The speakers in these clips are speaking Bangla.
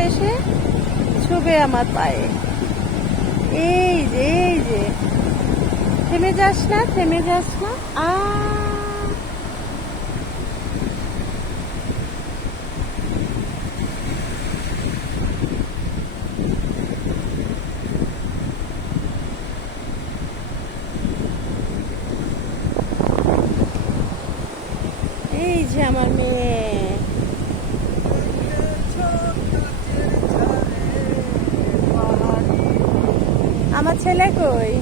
এসে ছুবে আমার পায়ে। এই যে এই যে। থেমে যাস না, থেমে যাস না। আ। এই যে আমার মেয়ে। ছেলে কই?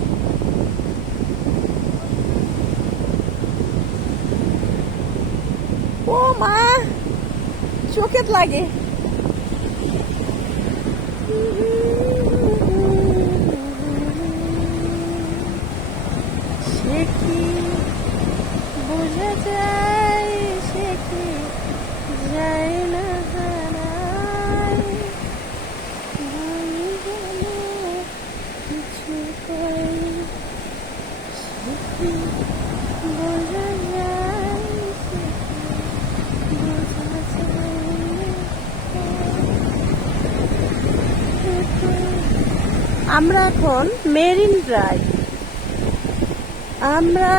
ও মা চোখে লাগে। আমরা এখন মেরিন ড্রাইভ। আমরা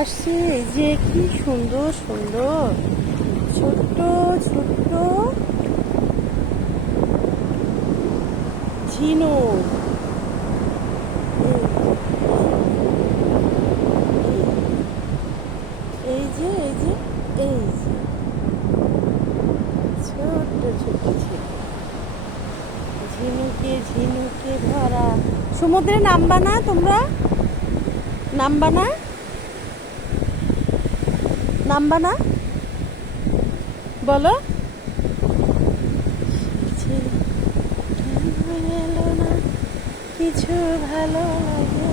আসছি এই যে কি সুন্দর সুন্দর। ছোট্ট ছোট্ট ঝিনুক। এই যে এই যে এই যে ছোট্ট ছোট্ট ছোট্ট ঝিনুকে ঝিনুকে ভরা। সমুদ্রে নামবা না তোমরা? নামবা না নামবা না বলো। কিছু ভালো লাগে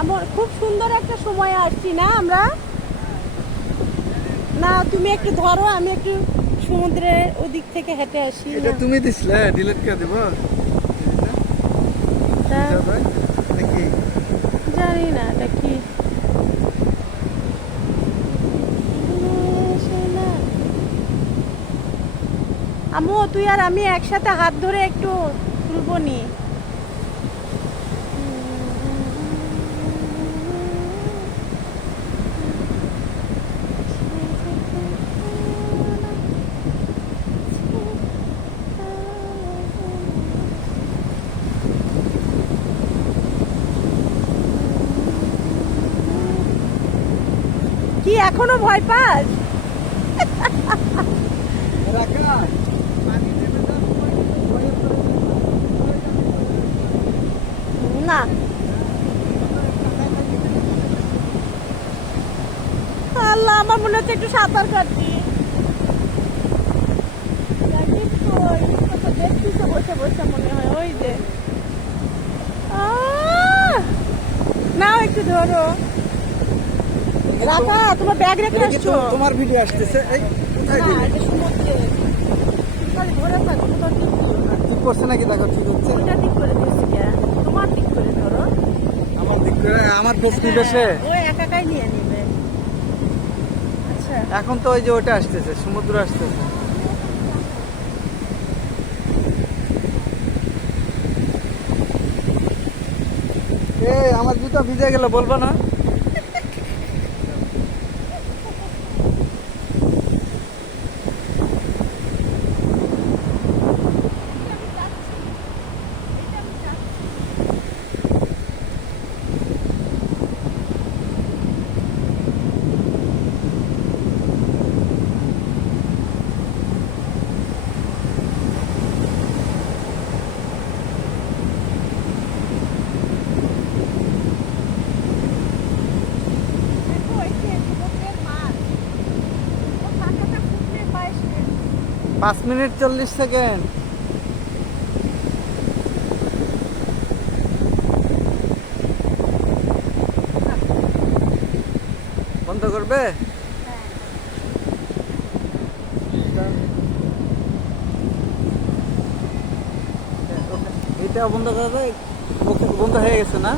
আমার খুব সুন্দর একটা সময় আসছি না আমরা? না, তুমি একটু ধরো, আমি একটু সমুদ্রের ওদিক থেকে হেঁটে আসি এটা। তুমি দিছলে ডিলিট করে দেব। জানি না এটা কি? আমু তুই আর আমি একসাথে হাত ধরে একটু তুলবো নি। এখনও ভয় পাস? না। আল্লাহ, আমার মনে হচ্ছে একটু সাঁতার কাটছি কই? বসে বসে মনে হয় ওই একটু ধরো। রাখা তোমার ব্যাগ রেখে আসছো? তোমার ভিডিও আসতেছে। এই কোথায় দিলে ঠিক ঠিক করছে নাকি? দেখো ঠিক হচ্ছে ঠিক করে দিয়েছি তোমার ঠিক করে ধরো। আমার দিক করে আমার খোঁজ নিবে সে ও একাকাই নিয়ে নিবে। আচ্ছা। এখন তো ওই যে ওটা আসতেছে সমুদ্র আসতেছে। এ আমার জুতা ভিজে গেল বলব না দেখো এই যে সমুদ্রের মাছ ও কাঁটাটা ফুটলে পায়ে শুয়ে পাঁচ মিনিট চল্লিশ সেকেন্ড। বন্ধ করবে? এটা বন্ধ করে দেয় বন্ধ হয়ে গেছে না?